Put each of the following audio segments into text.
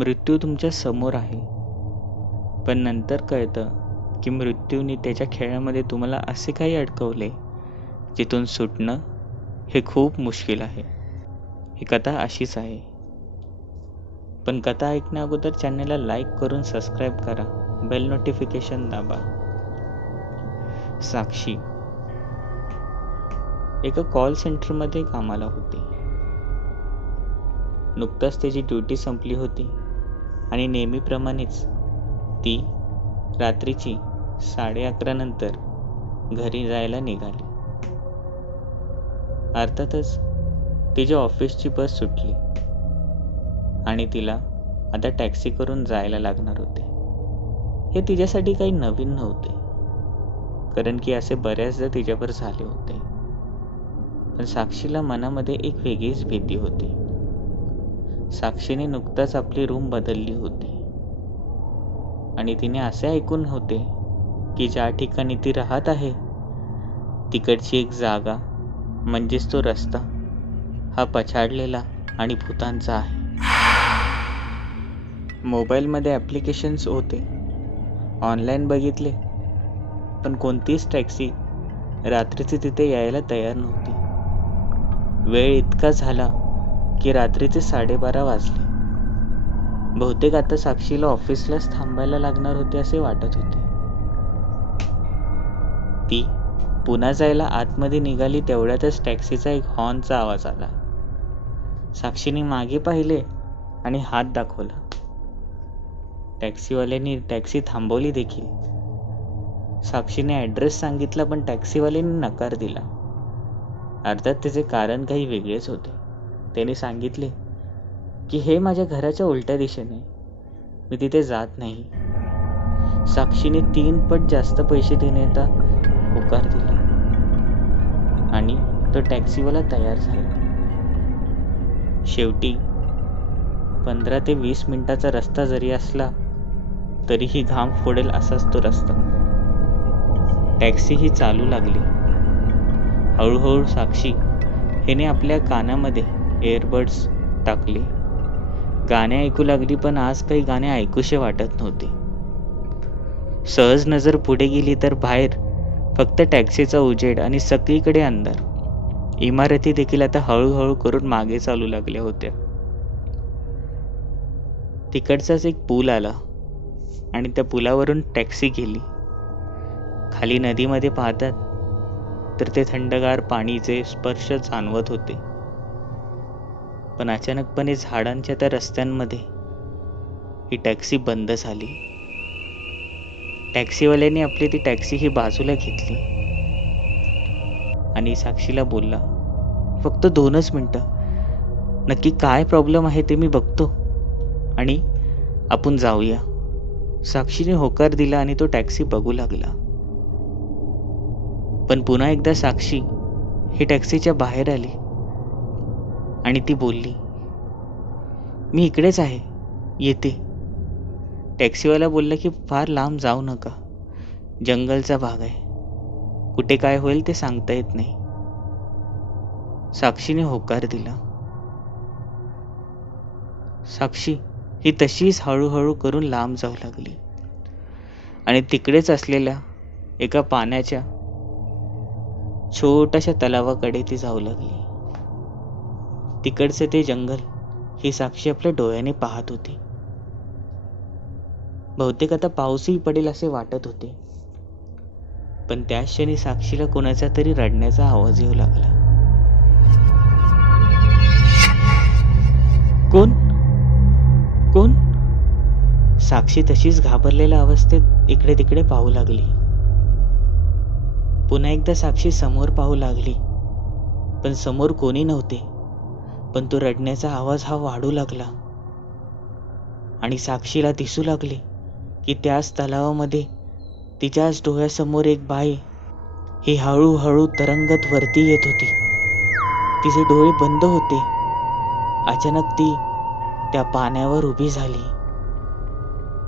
मृत्यू तुमच्या समोर आहे, पण नंतर कळतं की मृत्यूने त्याच्या खेळामध्ये तुम्हाला असे काही अडकवले जिथून सुटणं हे खूप मुश्किल आहे. ही कथा अशीच आहे. पण कथा ऐकण्या अगोदर चॅनलला लाईक करून सबस्क्राईब करा, बेल नोटिफिकेशन दाबा. साक्षी एका कॉल सेंटरमध्ये कामाला होती. नुकताच त्याची ड्युटी संपली होती आणि नेहमीप्रमाणेच ती रात्रीची 11:30 नंतर घरी जायला निघाली. अर्थातच तिच्या ऑफिसची बस सुटली आणि तिला आता टॅक्सी करून जायला लागणार होते. हे तिच्यासाठी काही नवीन नव्हते, कारण की असे बऱ्याचदा तिच्यावर झाले होते. पण साक्षीला मनामध्ये एक वेगळीच भीती होती. साक्षीने नुकताच आपली रूम बदलली होती आणि तिने असे ऐकून होते की ज्या ठिकाणी ती राहत आहे तिकडची एक जागा म्हणजेच तो रस्ता हा पछाडलेला आणि भूतांचा आहे. मोबाईलमध्ये ॲप्लिकेशन्स होते, ऑनलाईन बघितले, पण कोणतीच टॅक्सी रात्रीची तिथे यायला तयार नव्हती. वेळ इतका झाला की रात्रीचे 12:30 वाजले. बहुतेक आता साक्षीला ऑफिसलाच थांबायला लागणार होते असे वाटत होते. ती पुन्हा जायला आतमध्ये निघाली तेवढ्यातच टॅक्सीचा एक हॉर्नचा आवाज आला. साक्षीने मागे पाहिले आणि हात दाखवला. टॅक्सीवाल्याने टॅक्सी थांबवली देखील. साक्षीने ॲड्रेस सांगितला, पण टॅक्सीवाल्याने नकार दिला. अर्थात त्याचे कारण काही वेगळेच होते. त्याने सांगितले की हे माझ्या घराच्या उलट्या दिशेने, मी तिथे जात नाही. साक्षीने 3 पट जास्त पैसे देण्याचा होकार दिला आणि तो टॅक्सीवाला तयार झाला. शेवटी 15 ते 20 मिनिटाचा रस्ता जरी असला तरीही घाम फोडेल असाच तो रस्ता. टॅक्सी ही चालू लागली. हळूहळू साक्षी हिने आपल्या कानामध्ये एअरबड्स टाकले. गाणे ऐकू लागली, पण आज काही गाणे ऐकूशे वाटत नव्हते. सहज नजर पुढे गेली तर बाहेर फक्त टॅक्सीचा उजेड आणि सगळीकडे अंधार. इमारती देखील आता हळूहळू करून मागे चालू लागल्या होत्या. तिकडचाच एक पूल आला आणि त्या पुलावरून टॅक्सी गेली. खाली नदीमध्ये पाहतात तर ते थंडगार पाणीचे स्पर्श जाणवत होते. पण अचानकपणे झाडांच्या त्या रस्त्यांमध्ये ही टॅक्सी बंद झाली. टॅक्सीवाल्याने आपली ती टॅक्सी ही बाजूला घेतली आणि साक्षीला बोलला, फक्त 2च मिनिटं, नक्की काय प्रॉब्लेम आहे ते मी बघतो आणि आपण जाऊया. साक्षीने होकार दिला आणि तो टॅक्सी बघू लागला. पण पुन्हा एकदा साक्षी ही टॅक्सीच्या बाहेर आली आणि ती बोलली, मी इकडेच आहे, येते. टॅक्सीवाला बोलला की फार लांब जाऊ नका, जंगलचा भाग आहे, कुठे काय होईल ते सांगता येत नाही. साक्षीने होकार दिला. साक्षी ही तशीच हळूहळू करून लांब जाऊ लागली आणि तिकडेच असलेल्या एका पाण्याच्या छोट्याशा तलावाकडे ती जाऊ लागली. तिकडचे ते जंगल ही साक्षी आपल्या डोळ्याने पाहत होती. बहुतेक आता पाऊसही पडेल असे वाटत होते. पण त्याच क्षणी साक्षीला कोणाचा तरी रडण्याचा आवाज येऊ लागला. कोण कोण? साक्षी तशीच घाबरलेल्या अवस्थेत इकडे तिकडे पाहू लागली. पुन्हा एकदा साक्षी समोर पाहू लागली, पण समोर कोणी नव्हते. पण तो रडण्याचा आवाज हा वाढू लागला आणि साक्षीला दिसू लागले की त्याच तलावामध्ये तिच्याच डोळ्यासमोर एक बाई ही हळूहळू तरंगत वरती येत होती. तिचे डोळे बंद होते. अचानक ती त्या पाण्यावर उभी झाली.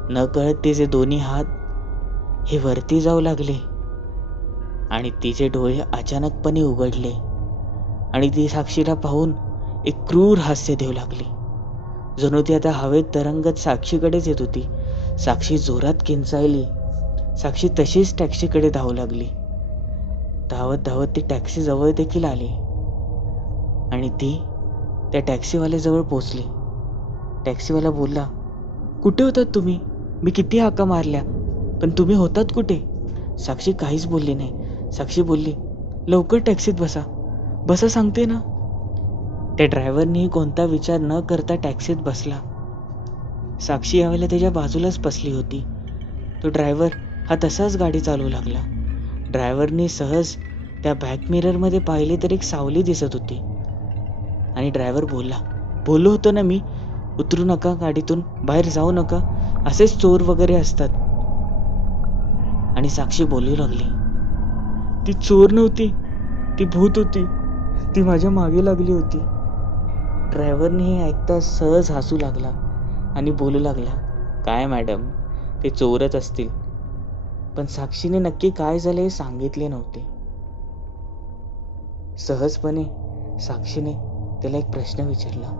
नकळत तिचे दोन्ही हात हे वरती जाऊ लागले आणि तिचे डोळे अचानकपणे उघडले आणि ती साक्षीला पाहून एक क्रूर हास्य देऊ लागली. जणू ती आता हवेत तरंगत साक्षीकडेच येत होती. साक्षी जोरात किंचाळली. साक्षी तशीच टॅक्सीकडे धावू लागली. धावत धावत ती टॅक्सी जवळ देखील आली आणि ती त्या टॅक्सीवाल्याजवळ पोचली. टॅक्सीवाला बोलला, कुठे होतात तुम्ही? मी किती हाका मारल्या, पण तुम्ही होतात कुठे? साक्षी काहीच बोलली नाही. साक्षी बोलली, लवकर टॅक्सीत बसा, बसा सांगते ना. त्या ड्रायव्हरनी कोणता विचार न करता टॅक्सीत बसला. साक्षी यावेळेला त्याच्या बाजूलाच बसली होती. तो ड्रायव्हर हा तसाच गाडी चालवू लागला. ड्रायव्हरनी सहज त्या बॅक मिररमध्ये पाहिली तर एक सावली दिसत होती आणि ड्रायव्हर बोलला, बोललो होतो ना मी, उतरू नका गाडीतून, बाहेर जाऊ नका, असेच चोर वगैरे असतात. आणि साक्षी बोलू लागली, ती चोर नव्हती, ती भूत होती, ती माझ्या मागे लागली होती. ड्रायव्हरने हे ऐकता सहज हसू लागला आणि बोलू लागला, काय मॅडम, ते चोरच असतील. पण साक्षीने नक्की काय झालं हे सांगितले नव्हते. सहजपणे साक्षीने त्याला एक प्रश्न विचारला,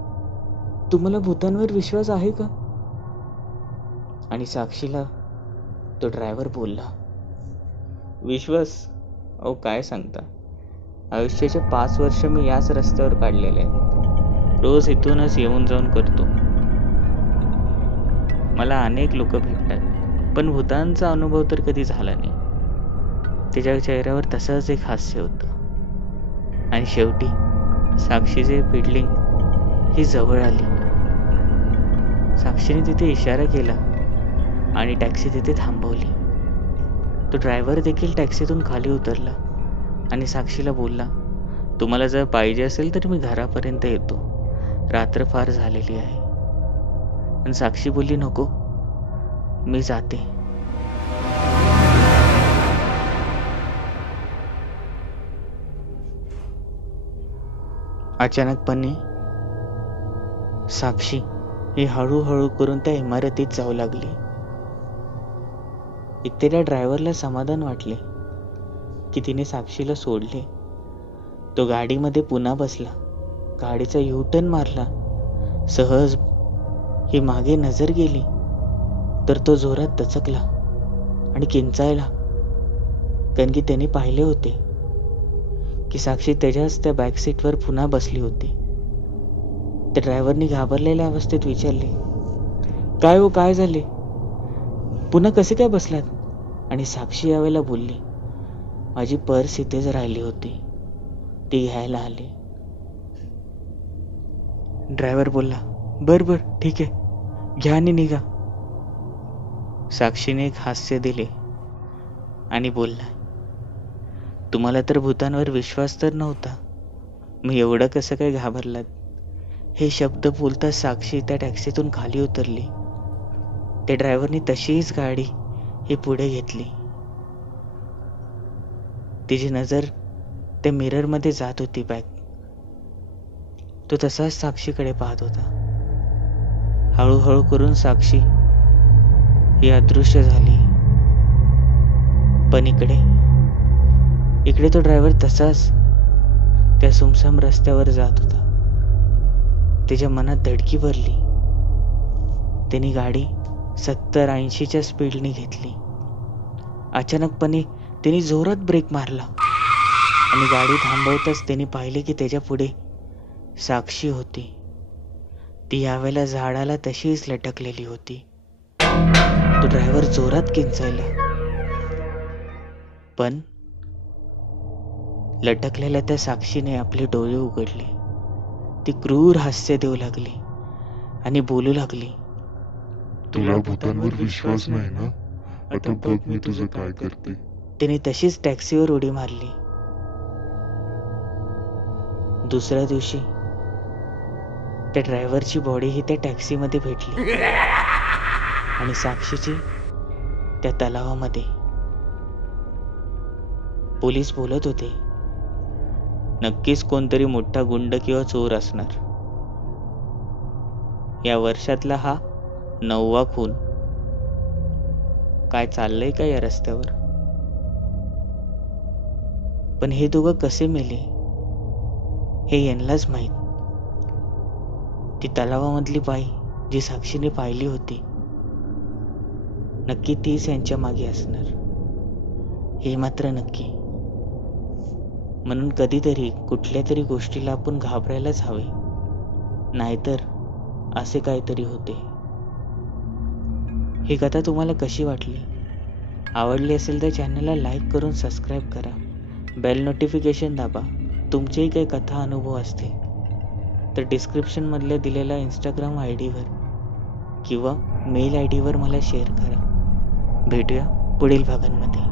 तुम्हाला भूतांवर विश्वास आहे का? आणि साक्षीला तो ड्रायव्हर बोलला, विश्वास? अहो काय सांगता, आयुष्याचे 5 वर्ष मी याच रस्त्यावर काढलेले आहेत. रोज इथूनच येऊन जाऊन करतो. मला अनेक लोक भेटतात, पण भूतांचा अनुभव तर कधी झाला नाही. त्याच्या चेहऱ्यावर तसंच एक हास्य होतं. आणि शेवटी साक्षीचे बिल्डिंग ही जवळ आली. साक्षीने तिथे इशारा केला आणि टॅक्सी तिथे थांबवली. तो ड्रायव्हर देखील टॅक्सीतून खाली उतरला आणि साक्षीला बोलला, तुम्हाला जर पाहिजे असेल तर मी घरापर्यंत येतो, रात्र फार झालेली आहे. पण साक्षी बोलली, नको, मी जाते. अचानकपणे साक्षी ही हळूहळू करून त्या इमारतीत जाऊ लागली. इथे त्या ड्रायव्हरला समाधान वाटले की तिने साक्षीला सोडले. तो गाडीमध्ये पुन्हा बसला, गाडीचा U-टर्न मारला. सहज ही मागे नजर गेली तर तो जोरात दचकला आणि किंचाळला, कारण की त्याने पाहिले होते की साक्षी त्याच्याच त्या बॅक सीटवर पुन्हा बसली होती. त्या ड्रायव्हरनी घाबरलेल्या अवस्थेत विचारले, काय हो, काय झाले, पुन्हा कसे काय बसलात? आणि साक्षी यावेळेला बोलली, माझी पर्स इथेच राहिली होती, ती घ्यायला आले. ड्रायव्हर बोलला, बर बर ठीक आहे, घ्या आणि निघा. साक्षीने एक हास्य दिले आणि बोलला, तुम्हाला तर भूतांवर विश्वास तर नव्हता, मग एवढं कसं काय घाबरलात? हे शब्द बोलताच साक्षी त्या टॅक्सीतून खाली उतरली. त्या ड्रायव्हरने तशीच गाडी ही पुढे घेतली. तिची नजर त्या मिररमध्ये जात होती बॅक. तो तसाच साक्षीकडे पाहत होता. हळूहळू करून साक्षी ही अदृश्य झाली. पण इकडे तो ड्रायव्हर तसाच त्या सुमसाम रस्त्यावर जात होता. त्याच्या मनात धडकी भरली. त्याने गाडी 70-80च्या स्पीडने घेतली. अचानकपणे त्याने जोरात ब्रेक मारला आणि गाडी थांबवताच त्याने पाहिले की त्याच्या पुढे साक्षी होती. ती यावेळेला झाडाला तशीच लटकलेली होती. तो ड्रायव्हर जोरात किंचाळला, पण लटकलेल्या त्या साक्षीने आपले डोळे उघडले. ती क्रूर हास्य देऊ लागली आणि बोलू लागली, तुला भूतांवर विश्वास नाही ना? आता बघ मी तुझं काय करते. तिने तशीच टॅक्सीवर उडी मारली. दुसऱ्या दिवशी त्या ड्रायव्हरची बॉडी ही त्या टॅक्सीमध्ये भेटली आणि साक्षीची त्या तलावामध्ये. पोलीस बोलत होते, नक्कीच कोणतरी मोठा गुंड किंवा चोर असणार. या वर्षातला हा 9वा खून. काय चाललंय का या रस्त्यावर? पण हे दोघं कसे मेले हे यांनाच माहीत. ती तलावामधली बाई जी साक्षीने पाहिली होती नक्की तीच यांच्या मागे असणार, हे मात्र नक्की. म्हणून कधीतरी कुठल्या तरी गोष्टीला आपण घाबरायलाच हवे, नाहीतर असे काहीतरी होते. ही कथा तुम्हाला कशी वाटली? आवडली असेल तर चॅनलला लाईक करून सबस्क्राईब करा. बेल नोटिफिकेशन दाबा. तुमचेही काही कथा अनुभव असतील तर डिस्क्रिप्शनमधल्या दिलेल्या इंस्टाग्राम आयडीवर किंवा मेल आयडीवर मला शेअर करा. भेटूया पुढील भागांमध्ये.